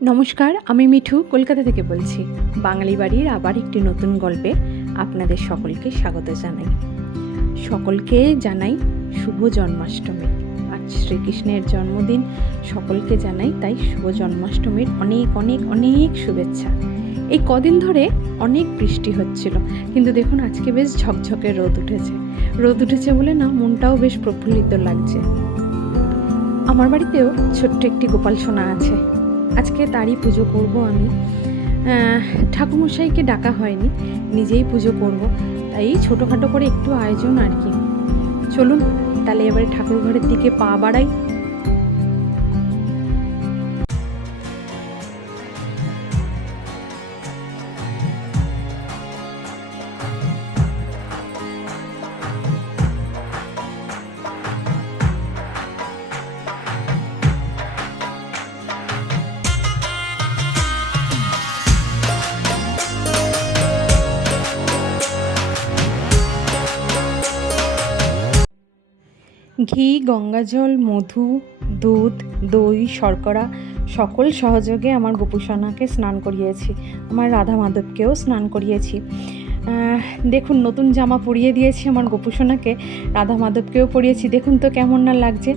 নমস্কার, আমি মিঠু কলকাতা থেকে বলছি। বাঙালি বাড়ির আবার একটি নতুন গল্পে আপনাদের সকলকে স্বাগত জানাই। সকলকে জানাই শুভ জন্মাষ্টমী। আজ শ্রীকৃষ্ণের জন্মদিন, সকলকে জানাই তাই শুভ জন্মাষ্টমীর অনেক অনেক অনেক শুভেচ্ছা। এই কদিন ধরে অনেক বৃষ্টি হচ্ছিল, কিন্তু দেখুন আজকে বেশ ঝকঝকে রোদ উঠেছে বলে না মনটাও বেশ প্রফুল্লিত লাগছে। আমার বাড়িতেও ছোট্ট একটি গোপাল সোনা আছে, আজকে তারই পুজো করব আমি। ঠাকুরমশাইকে ডাকা হয়নি, নিজেই পুজো করব, তাই ছোটোখাটো করে একটু আয়োজন আর কি। চলুন তাহলে এবারে ঠাকুর ঘরের দিকে পা বাড়াই। ঘি, গঙ্গাজল, মধু, দুধ, দই, শর্করা সকল সহযোগে আমার গোপুসোনাকে স্নান করিয়েছি, আমার রাধা মাধবকেও স্নান করিয়েছি। দেখুন নতুন জামা পরিয়ে দিয়েছি আমার গোপুসোনাকে, রাধা মাধবকেও পরিয়েছি। দেখুন তো কেমন না লাগছে।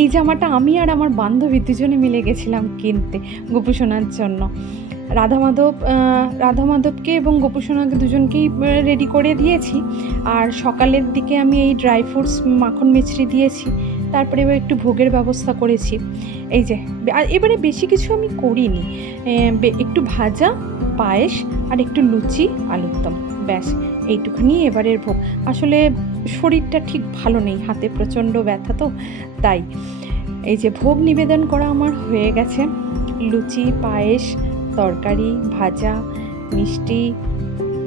এই জামাটা আমি আর আমার বান্ধবী দুজনে মিলে গেছিলাম কিনতে গোপুসোনার জন্য। রাধা মাধবকে এবং গোপুসোনাকে দুজনকেই রেডি করে দিয়েছি। আর সকালের দিকে আমি এই ড্রাই ফ্রুটস মাখন মিছরি দিয়েছি, তারপরে এবার একটু ভোগের ব্যবস্থা করেছি। এই যে এবারে বেশি কিছু আমি করিনি, একটু ভাজা, পায়েস আর একটু লুচি, আলুর দম, ব্যাস এইটুখানি এবারের ভোগ। আসলে শরীরটা ঠিক ভালো নেই, হাতে প্রচণ্ড ব্যথা, তো তাই এই যে ভোগ নিবেদন করা আমার হয়ে গেছে। লুচি, পায়েস, তরকারি, ভাজা, মিষ্টি,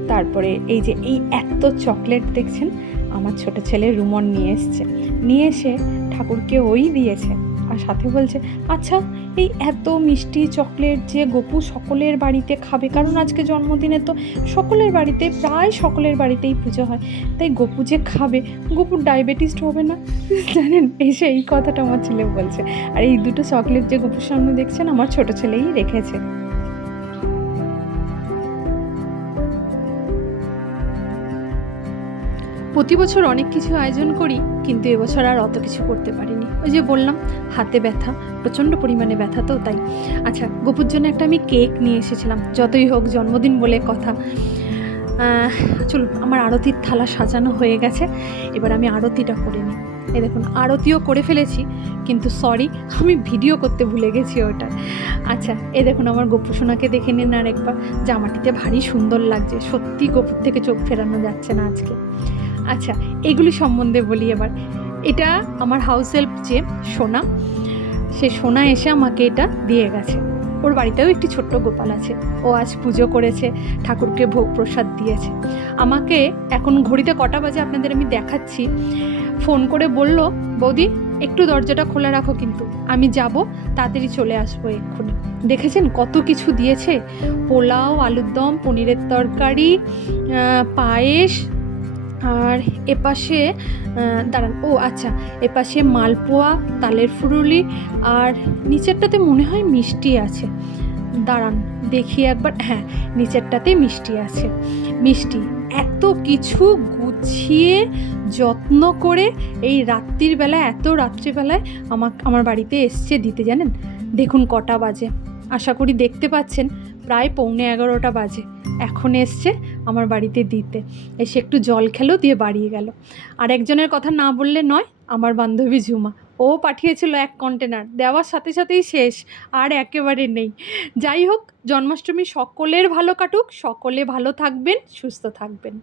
তারপরে এই যে এই এত চকলেট দেখছেন আমার ছোট ছেলে রুমন নিয়ে এসে ঠাকুরকে ওই দিয়েছে। আর সাথে বলছে, আচ্ছা এই এত মিষ্টি চকলেট যে গপু সকলের বাড়িতে খাবে, কারণ আজকে জন্মদিনে তো সকলের বাড়িতে, প্রায় সকলের বাড়িতেই পুজো হয়, তাই গপু যে খাবে, গপুর ডায়াবেটিস হবে না জানেন? এসে এই কথাটা আমার ছেলে বলছে। আর এই দুটো চকলেট যে গপুর সামনে দেখছেন আমার ছোট ছেলেই রেখেছে। প্রতি বছর অনেক কিছু আয়োজন করি, কিন্তু এবছর আর অত কিছু করতে পারিনি। ওই যে বললাম হাতে ব্যথা, প্রচণ্ড পরিমাণে ব্যথা, তো তাই। আচ্ছা, গপুর জন্য একটা আমি কেক নিয়ে এসেছিলাম, যতই হোক জন্মদিন বলে কথা। চলুন, আমার আরতির থালা সাজানো হয়ে গেছে, এবার আমি আরতিটা করে নিই। এই দেখুন আরতিও করে ফেলেছি, কিন্তু সরি আমি ভিডিও করতে ভুলে গেছি ওটা। আচ্ছা এই দেখুন আমার গোপুসোনাকে দেখে নিন আর একবার, জামাটিতে ভারী সুন্দর লাগছে, সত্যি গপুর থেকে চোখ ফেরানো যাচ্ছে না আজকে। আচ্ছা এগুলি সম্বন্ধে বলি এবার। এটা আমার হাউস হেল্প যে সোনা, সে সোনা এসে আমাকে এটা দিয়ে গেছে। ওর বাড়িতেও একটি ছোট্ট গোপাল আছে, ও আজ পুজো করেছে, ঠাকুরকে ভোগ প্রসাদ দিয়েছে। আমাকে এখন ঘড়িতে কটা বাজে আপনাদের আমি দেখাচ্ছি, ফোন করে বলল, বৌদি একটু দরজাটা খোলা রাখো, কিন্তু আমি যাব, তাড়াতাড়ি চলে আসবো এক্ষুনি। দেখেছেন কত কিছু দিয়েছে, পোলাও, আলুর দম, পনিরের তরকারি, পায়েস, আর এপাশে দাঁড়ান, ও আচ্ছা এপাশে মালপোয়া, তালের ফুরুলি, আর নিচেরটাতে মনে হয় মিষ্টি আছে। দাঁড়ান দেখি একবার, হ্যাঁ নিচেরটাতে মিষ্টি আছে। মিষ্টি এত কিছু গুছিয়ে যত্ন করে এই রাত্রিবেলায় আমার বাড়িতে এসছে দিতে, জানেন? দেখুন কটা বাজে, আশা করি দেখতে পাচ্ছেন, প্রায় 11:15 বাজে। এখন এসছে আমার বাড়িতে দিতে, এসে একটু জল খেলো, দিয়ে বাড়িয়ে গেল। আর একজনের কথা না বললে নয়, আমার বান্ধবী ঝুমা, ও পাঠিয়েছিল 1 কন্টেনার, দেওয়ার সাথে সাথেই শেষ, আর একেবারে নেই। যাই হোক, জন্মাষ্টমী সকলের ভালো কাটুক, সকলে ভালো থাকবেন, সুস্থ থাকবেন।